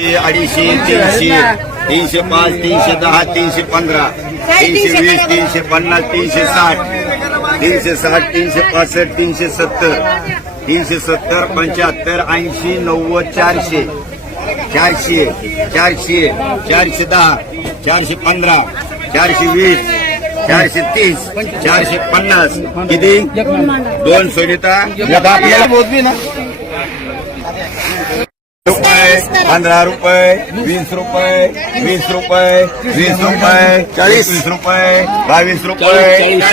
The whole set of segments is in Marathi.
अडीचशे तीनशे तीनशे पाच तीनशे दहा तीनशे पंधरा तीनशे वीस तीनशे पन्नास तीनशे साठ तीनशे साठ तीनशे पासष्ट तीनशे सत्तर तीनशे सत्तर पंच्याहत्तर ऐंशी नव्वद चारशे चारशे चारशे चारशे दहा चारशे पंधरा चारशे वीस चारशे तीस चारशे पन्नास. किती? दोन सोनिता आपल्याला मोजली ना रुपये पंधरा रुपये वीस रुपये वीस रुपये वीस रुपये चाळीस. वीस रुपये बावीस रुपये तेवीस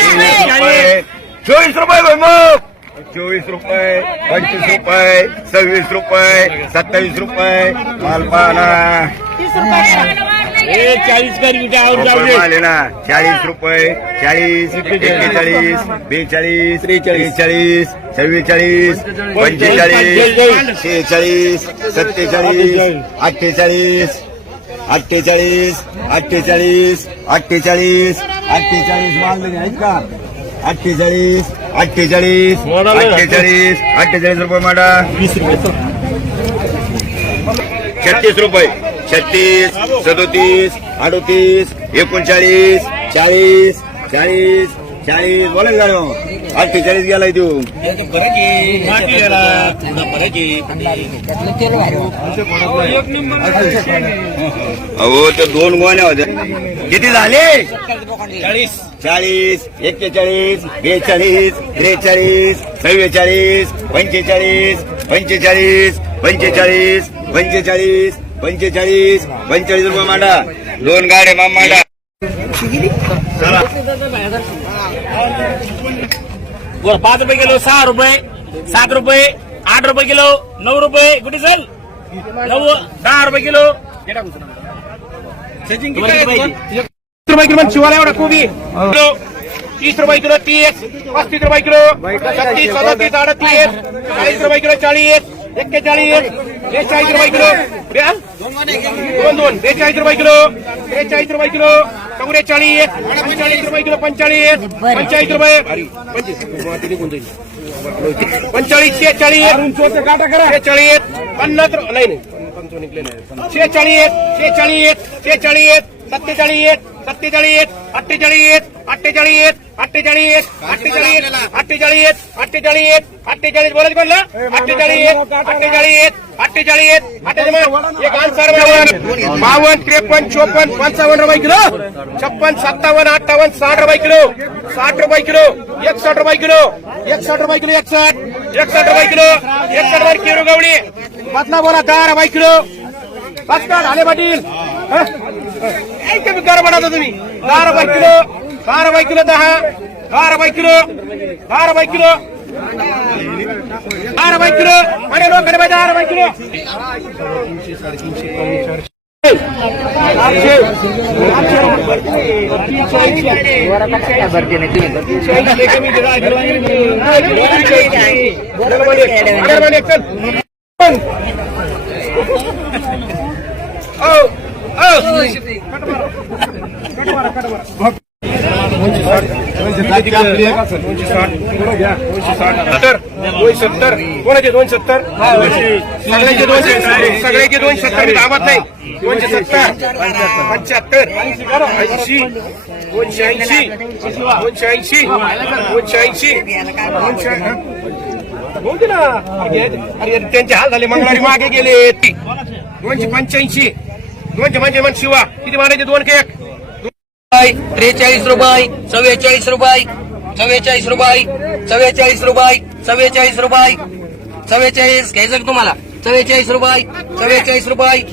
रुपये चोवीस रुपये भाई मग चोवीस रुपये पंचवीस रुपये सव्वीस रुपये सत्तावीस रुपये मालपाना चाळीस कर ना चाळीस रुपये चाळीस एक्केचाळीस बेचाळीस त्रेचाळीस. चव्वेचाळीस पंचेचाळीस शेहेचाळीस सत्तेचाळीस अठ्ठेचाळीस अठ्ठेचाळीस अठ्ठेचाळीस अठ्ठेचाळीस अठ्ठेचाळीस नाही आहेत का? अठ्ठेचाळीस अठ्ठेचाळीस अठ्ठेचाळीस अठ्ठेचाळीस रुपये माडा. वीस रुपये. छत्तीस रुपये. छत्तीस सदोतीस अडोतीस एकोणचाळीस चाळीस चाळीस चाळीस. बोला ना अठ्ठेचाळीस गेलाय तू. अहो ते दोन गोण्या होत्या. किती झाले? चाळीस चाळीस एक्केचाळीस बेचाळीस त्रेचाळीस चव्वेचाळीस पंचेचाळीस पंचेचाळीस पंचेचाळीस पंचेचाळीस. पंचेचाळीस पंचेचाळीस रुपये मांडा. दोन गाड्या माम मांडा. वर पाच रुपये किलो सहा रुपये सात रुपये आठ रुपये किलो नऊ रुपये. कुठे चल नऊ दहा रुपये किलो. रुपये किलो शिवाला एवढा कोबी. किलो तीस रुपये किलो तीस. पस्तीस रुपये किलो. छत्तीस सदतीस अडतीस. चाळीस रुपये किलो चाळीस. एक्केचाळीस. बेचाळीस रुपये किलो. बे- दोन दोन. बेचाळीस रुपये किलो. बेचाळीस रुपये किलो. चौवेचाळीस पंचेचाळीस रुपये किलो पंचेचाळीस पंचेचाळीस रुपये. पंचेचाळीस शेहेचाळीस. शेहेचाळीस. पन्नास रु- नाही नाही. शेहेचाळीस शेहेचाळीस शेहेचाळीस सत्तेचाळीस सत्तेचाळीस अठ्ठेचाळीस. अठ्ठेचाळीस अठ्ठेचाळीस अठ्ठेचाळीस अठ्ठेचाळीस अठ्ठेचाळीस अठ्ठेचाळीस बोलायचं म्हणलं अठ्ठेचाळीस अठ्ठेचाळीस अठ्ठेचाळीस अठ्ठेचाळीस एक आन्सर बावन्न त्रेपन्न चोपन्न पंचावन्न रुपये किलो. छप्पन सत्तावन्न अठ्ठावन्न साठ रुपये किलो. साठ रुपये किलो एकसठ रुपये किलो. एकसठ रुपये किलो एकसठ. एकसठ रुपये किलो. एकसठ रुपये किलो गवळी बदला बोला दहा रुपये किलो. पाटील? हं? काय कमी करा म्हणाता तुम्ही. दहा रुपये किलो दहा रुपये किलो दहा दहा रुपये किलो दहा रुपये किलो. दहा रुपये किलो. अरे लोक दहा रुपये किलो. आठशे. आठशे सत्तर कोणाचे दोन सत्तर सगळ्याचे दोनशे सगळ्याचे दोन सत्तर दाबत नाही दोनशे सत्तर पंच्याहत्तर ऐंशी दोनशे ऐंशी दोनशे ऐंशी दोनशे ऐंशी दोनशे बोलते ना अरे त्यांचे हाल झाले मंगळवारी मागे गेले दोनशे पंच्याऐंशी दोनशे पंच्याऐंशी शिवा किती मारायचे दोन केक त्रेचाळीस रुपये चव्वेचाळीस रुपये चव्वेचाळीस रुपये चव्वेचाळीस रुपये चव्वेचाळीस रुपये चव्वेचाळीस घ्यायचं तुम्हाला चव्वेचाळीस रुपये चव्वेचाळीस रुपये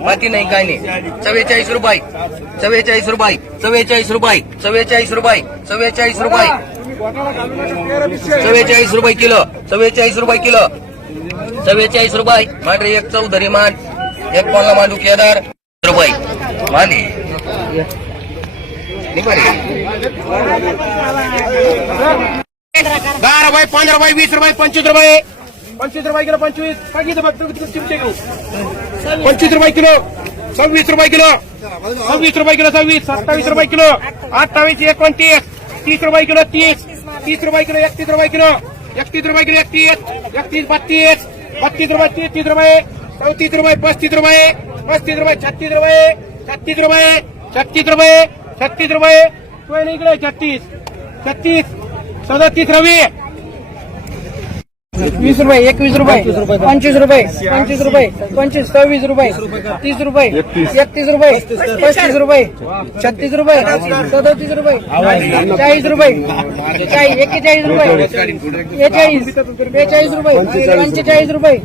माती नाही काय नाही चव्वेचाळीस रुपये चव्वेचाळीस रुपये चव्वेचाळीस रुपये चव्वेचाळीस रुपये चव्वेचाळीस रुपये चव्वेचाळीस रुपये किलो चव्वेचाळीस रुपये किलो चव्वेचाळीस रुपये मांडरे एक चौधरी मान एक कोणला मांडू केदार रुपये माने दहा रुपये पंधरा रुपये वीस रुपये पंचवीस रुपये पंचवीस रुपये किलो पंचवीस काय किती घेऊ पंचवीस रुपये किलो सव्वीस रुपये किलो सव्वीस रुपये किलो सव्वीस सत्तावीस रुपये किलो अठ्ठावीस एकोणतीस तीस रुपये किलो तीस तीस रुपये किलो एकतीस रुपये किलो एकतीस रुपये किलो एकतीस एकतीस बत्तीस बत्तीस रुपये तीस तीस रुपये चौतीस रुपये पस्तीस रुपये पस्तीस रुपये छत्तीस रुपये छत्तीस रुपये छत्तीस रुपये छत्तीस रुपये. तो इकडे? छत्तीस. छत्तीस. सदतीस रवी. वीस रुपये एकवीस रुपये पंचवीस रुपये पंचवीस रुपये पंचवीस सव्वीस रुपये तीस रुपये एकतीस रुपये पस्तीस रुपये छत्तीस रुपये सदतीस रुपये चाळीस रुपये चाळीस एक्केचाळीस रुपये बेचाळीस बेचाळीस रुपये पंचेचाळीस रुपये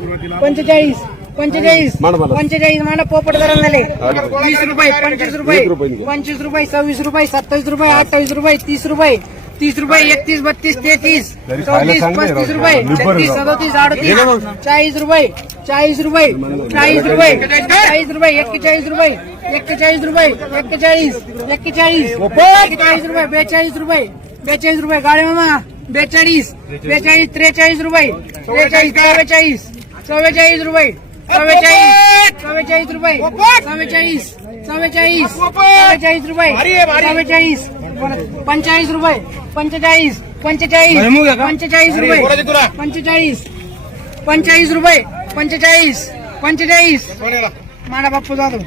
पंचेचाळीस पंचेचाळीस. पंचेचाळीस मांडा पोपट धरण झाले. वीस रुपये पंचवीस रुपये. पंचवीस रुपये सव्वीस रुपये सत्तावीस रुपये अठ्ठावीस रुपये तीस रुपये. तीस रुपये एकतीस बत्तीस तेहतीस. चौतीस पस्तीस रुपये. छत्तीस सदोतीस अडतीस. चाळीस रुपये चाळीस रुपये चाळीस रुपये. चाळीस रुपये एक्केचाळीस रुपये एक्केचाळीस रुपये एक्केचाळीस एक्केचाळीस एक्केचाळीस रुपये बेचाळीस रुपये बेचाळीस रुपये. गाडी मामा बेचाळीस बेचाळीस त्रेचाळीस रुपये त्रेचाळीस चव्वेचाळीस चव्वेचाळीस रुपये. चव्वेचाळीस. चव्वेचाळीस रुपये. चव्वेचाळीस. चव्वेचाळीस. चव्वेचाळीस रुपये. चव्वेचाळीस. पंचेचाळीस रुपये. पंचेचाळीस. पंचेचाळीस. पंचेचाळीस रुपये. पंचेचाळीस. पंचेचाळीस रुपये. पंचेचाळीस. पंचेचाळीस. माना बाप्पू जाधव.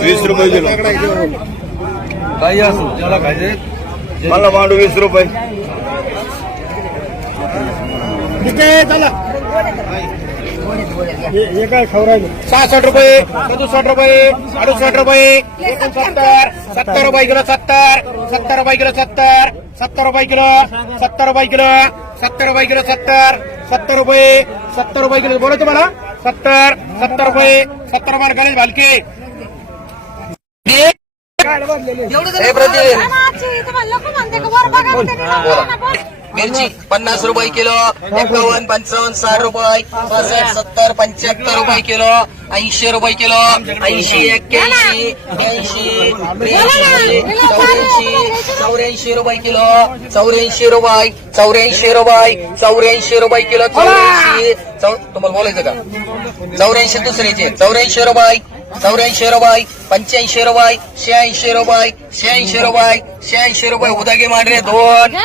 वीस रुपये काही असो ज्याला खायचे. मला मांडू वीस रुपये. सहासष्ट रुपये सदुसष्ट रुपये अडुसष्ट रुपये. एकोणसत्तर सत्तर रुपये किलो सत्तर. सत्तर रुपये किलो सत्तर. सत्तर रुपये किलो सत्तर रुपये किलो. सत्तर रुपये किलो सत्तर. सत्तर रुपये सत्तर रुपये किलो. बोला तुम्हाला. सत्तर सत्तर रुपये सत्तर रुपये. गणेश भालके. हे प्रदीप. मिरची पन्नास रुपये किलो. एकावन्न पंचावन्न साठ रुपये. पासष्ट सत्तर पंच्याहत्तर रुपये किलो. ऐंशी रुपये किलो. ऐंशी एक्क्याऐंशी त्र्याऐंशी चौऱ्याऐंशी चौऱ्याऐंशी रुपये किलो. चौऱ्याऐंशी रुपये चौऱ्याऐंशी रुपये चौऱ्याऐंशी रुपये किलो. चौऱ्याऐंशी चौ तुम्हाला बोलायचं का? चौऱ्याऐंशी दुसऱ्याचे. चौऱ्याऐंशी रुपये चौऱ्याऐंशी रुपये पंच्याऐंशी रुपये शहाऐंशी रुपये शहाऐंशी रुपये शहाऐंशी रुपये. उदागे मांडरे दोन.